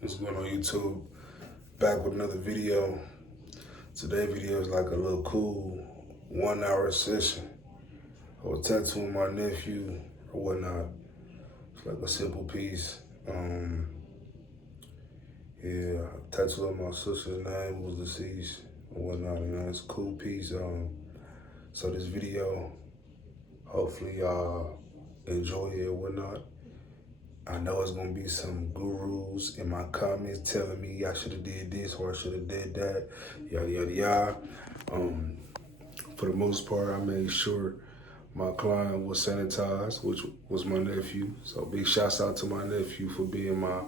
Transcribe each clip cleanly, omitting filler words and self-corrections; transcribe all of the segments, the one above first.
What's going on YouTube? Back with another video. Today's video is like a little cool 1 hour session. I was tattooing my nephew or whatnot. It's like a simple piece. Yeah, tattooed my sister's name was deceased or whatnot. It's a cool piece. So this video, hopefully y'all enjoy it or whatnot. I know it's gonna be some gurus in my comments telling me I should have did this or I should have did that, yada yada yada. For the most part, I made sure my client was sanitized, which was my nephew. So big shouts out to my nephew for being my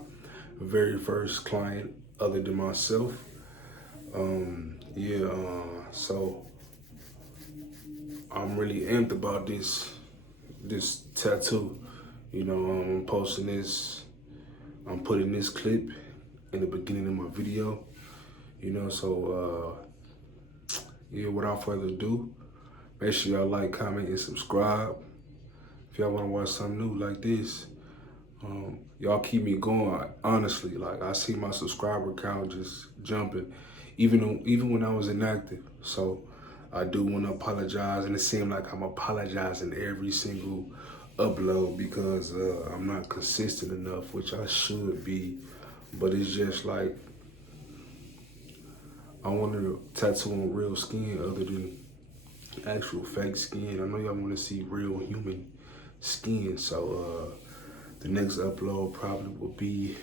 very first client other than myself. So I'm really amped about this tattoo. You know, I'm posting this, I'm putting this clip in the beginning of my video, you know, so yeah, without further ado, make sure y'all like, comment, and subscribe. If y'all wanna watch something new like this, y'all keep me going, honestly. Like, I see my subscriber count just jumping, even when I was inactive. So I do wanna apologize, and it seems like I'm apologizing every single upload because I'm not consistent enough, which I should be, but it's just like I want to tattoo on real skin other than actual fake skin. I know y'all want to see real human skin, so the next upload probably will be,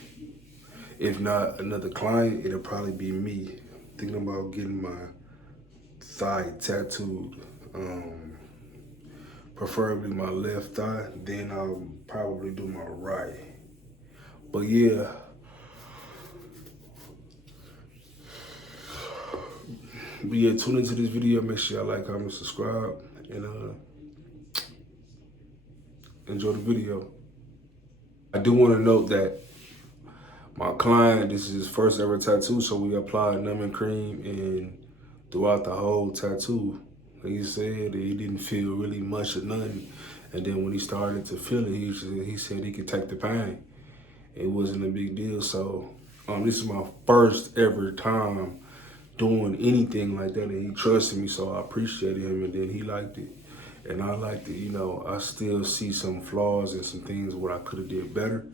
if not another client, it'll probably be me thinking about getting my thigh tattooed. Preferably my left thigh, then I'll probably do my right. But yeah, tune into this video. Make sure y'all like, comment, subscribe, and enjoy the video. I do want to note that my client, this is his first ever tattoo, so we applied numbing cream and throughout the whole tattoo, he said that he didn't feel really much or nothing. And then when he started to feel it, he said he could take the pain. It wasn't a big deal. So this is my first ever time doing anything like that, and he trusted me, so I appreciated him, and then he liked it. And I liked it. You know, I still see some flaws and some things where I could have did better.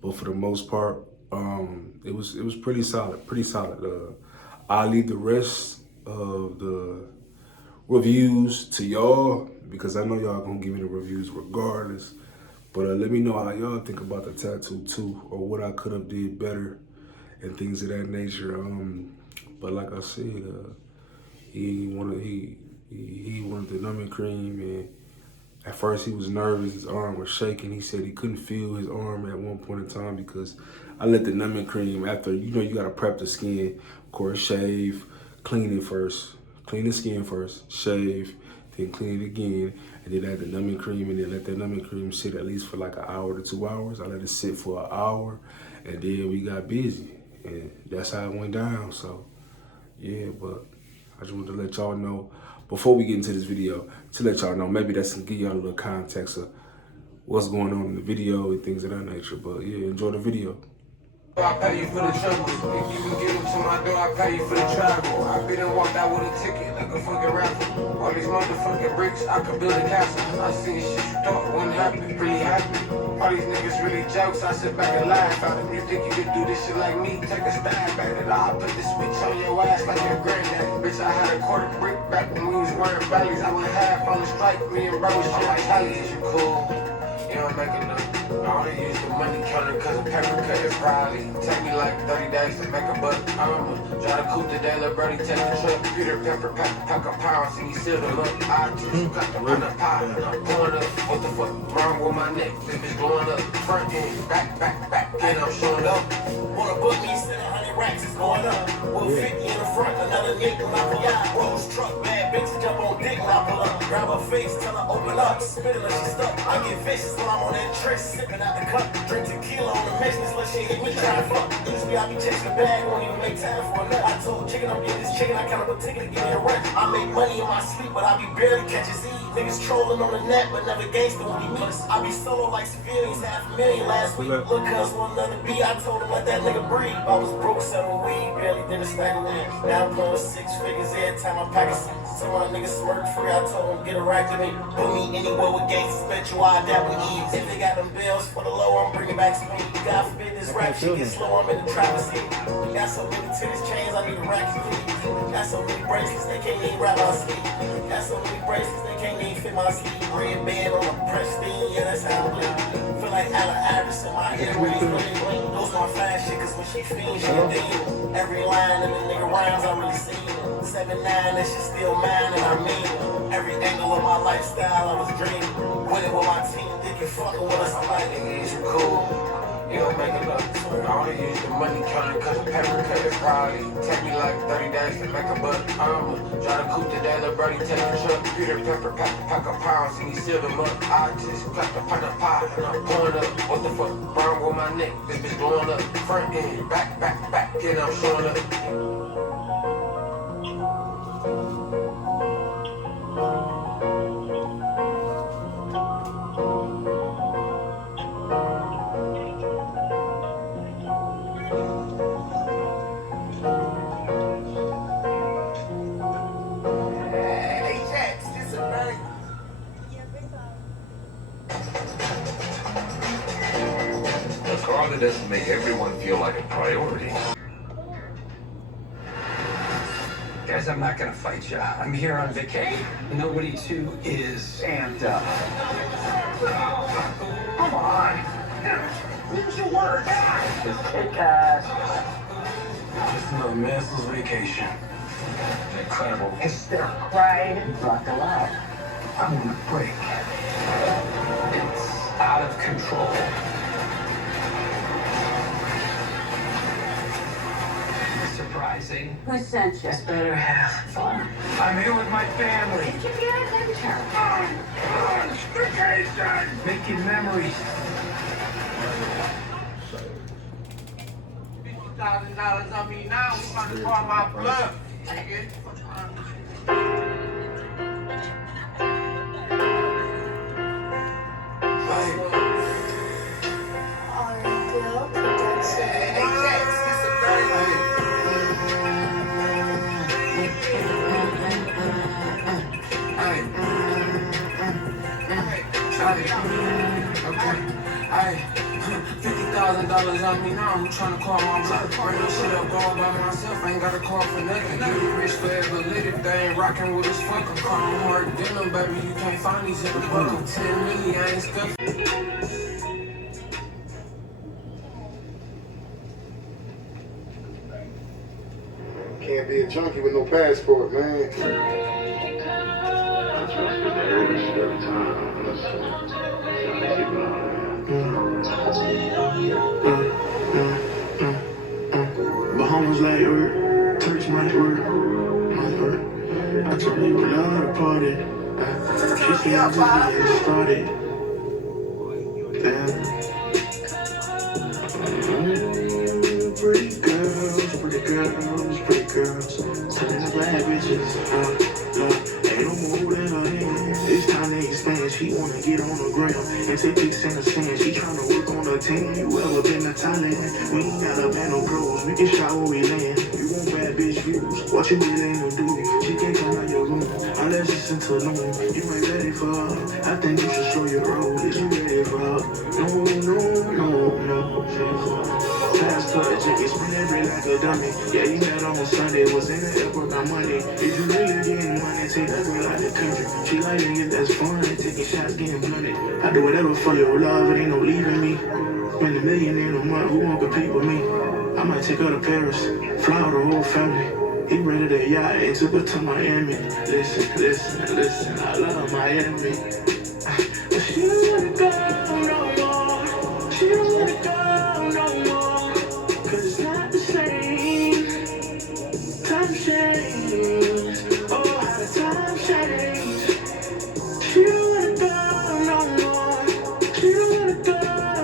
But for the most part, it was pretty solid, I'll leave the rest of the reviews to y'all because I know y'all gonna give me the reviews regardless. But let me know how y'all think about the tattoo too, or what I could have did better and things of that nature. But like I said, he wanted the numbing cream, and at first he was nervous, his arm was shaking. He said he couldn't feel his arm at one point in time because I let the numbing cream, after, you know, you gotta prep the skin, of course, shave, clean it first. Clean the skin first, shave, then clean it again, and then add the numbing cream, and then let that numbing cream sit at least for like an hour to 2 hours. I let it sit for an hour, and then we got busy, and that's how it went down. So yeah, but I just wanted to let y'all know before we get into this video, to let y'all know, maybe that's gonna give y'all a little context of what's going on in the video and things of that nature. But yeah, enjoy the video. I pay you for the trouble. If you can get into my door, I pay you for the travel. I been and walked out with a ticket like a fucking raffle. All these motherfucking bricks, I could build a castle. I seen shit you thought wouldn't happen, really happened. All these niggas really jokes, I sit back and laugh at it. You think you could do this shit like me? Take a stab at it. I'll put the switch on your ass like your granddad. Bitch, I had a quarter brick back when we was wearing valleys. I went half on the strike, me and bro shit like Hallie. Is you cool? You don't make enough. I only use the money counter cause the paper cut is probably take me like 30 days to make a buck. I'ma try to coupe today, little birdie take the truck. Peter Pepper pack of pounds and he still the look. I just got the run up pot and I'm going up. What the fuck wrong with my neck? This bitch going up. Front end, back, and I'm showing up. Wanna book me, send 100 racks, it's going up. 150 in the front, another nigga when I pull up. Rose truck, bad bitch, jump on dick when I pull up. Grab her face, tell her open up. Spit it like she stuck. I get vicious when I'm on that trick, sipping out the cup. Drink tequila on the mix, like she hit me trying to fuck. Used to be free, I be chasing the bag, won't even make time for a nut. I told chicken I'm getting this chicken, I count up a ticket to get me a rent. I make money in my sleep, but I be barely catching Z's. Niggas trolling on the net, but never gangster when we meet. I be solo like civilians, $500,000 last week. Look, cuz want another beat, I told him let that nigga breathe. I was broke selling weed, barely did a stack of weed. Now I'm blowing 6 figures every time I pack a seat. Some of my niggas smirk free, I told them get a rack to me. Put me anywhere with gangsters, bet you I adapt with ease. If they got them bills for the low, I'm bringing back speed. God forbid this rap shit get slow, I'm in the trapper seat. Got so many tennis chains, I need a racket, please. Got so many bracelets, they can't even wrap my sleeve. Got so many bracelets, they can't even fit my sleeve. Red band on a prestige, yeah, that's how I bleed. Feel like Allen Iverson, my earrings bling bling. Those my fine shit, cause when she fiends, she a demon. Every line in the nigga rhymes, I really seen. 7'9", that shit still mine, and I mean every angle of my lifestyle, I was dreaming. Winning with my team, thinking fucking with us. I'm like, nigga, is you cool? You don't make enough. I only use the money counting cause the paper cut is probably take me like 30 days to make a buck. I'ma try to coop the day, little birdie take the truck. Peter Pepper pack of pounds and he seal them up. I just clapped up on the pot and I'm pouring up. What the fuck? Brown with my neck, this bitch blowing up. Front end, back, and I'm showing up. A car that doesn't make everyone feel like a priority. Guys, I'm not gonna fight you. I'm here on vacation. Nobody too is amped up. Come on. Use your words. Just kick ass. Just another massless vacation. Incredible. Hysterical. Right. Buckle up. I'm gonna break. It's out of control. Surprising. Who sent you? It's better have fun. I'm here with my family. Did you get adventure? On vacation! Making memories. $50,000 on me now, we trying to call my bluff. Nigga. $50,000 on me now, I'm trying to call my bluff. Bring this shit up all by myself, I ain't got to call for nothing. Get rich forever lit if they ain't rockin' with us fuck. I'm calling hard denim, baby, you can't find these in the buckle. 10 million, I ain't stuck. Can't be a junkie with no passport, man. Bahamas light work, Turks might work. I told you we love to party. She said I just getting started. Damn. Pretty girls, pretty girls, pretty girls. Turning up bad bitches. Ain't no more in her hand. This time they expand. She wanna get on the ground and take pics in the sand. She tryna work on her team. You ever been to Thailand? We ain't gotta ban no girls. We can shop where we land. You want bad bitch views? What you willing to do? She can't come out your room unless it's into noon. You ain't ready for her. I think you should show your role. Is you ready for her? No. Fast touch, and spend every like a dummy. Yeah, you met on Sunday, was in the airport on Monday. If you really getting money, take that girl out the country. She like niggas that's fun, taking shots, getting blunted. I do whatever for your love, it ain't no leaving me. Spend $1 million in a month, who won't compete with me? I might take her to Paris, fly out the whole family. He rented a yacht and took her to Miami. Listen, I love Miami. But she don't wanna go no more. She don't wanna go no more. Cause it's not the same. Time change. Oh, how the time change. She don't wanna go no more. She don't wanna go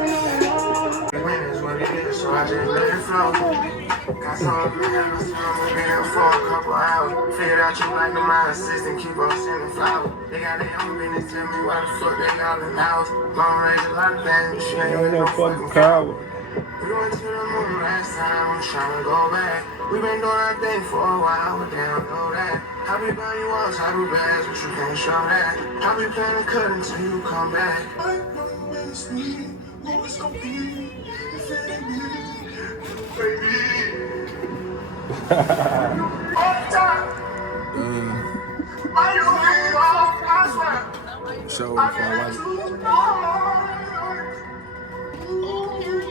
no more. When it's what it is, so I just let it flow. Got some million, I'm here for a couple hours. Figured out you like the my assistant, keep on sending flowers. They got their own business, tell me why the fuck they got in the house. Mama raised a lot of things, but she ain't no fucking coward. We went to the moon last time, I'm trying to go back. We been doing our thing for a while, but they don't know that. I be buying you walls, I do bags, but you can't show that. I be playing the cut until you come back. I know it's me, know it's gonna be, if it ain't me, baby. All the time, I know it all, I swear. So if I like it.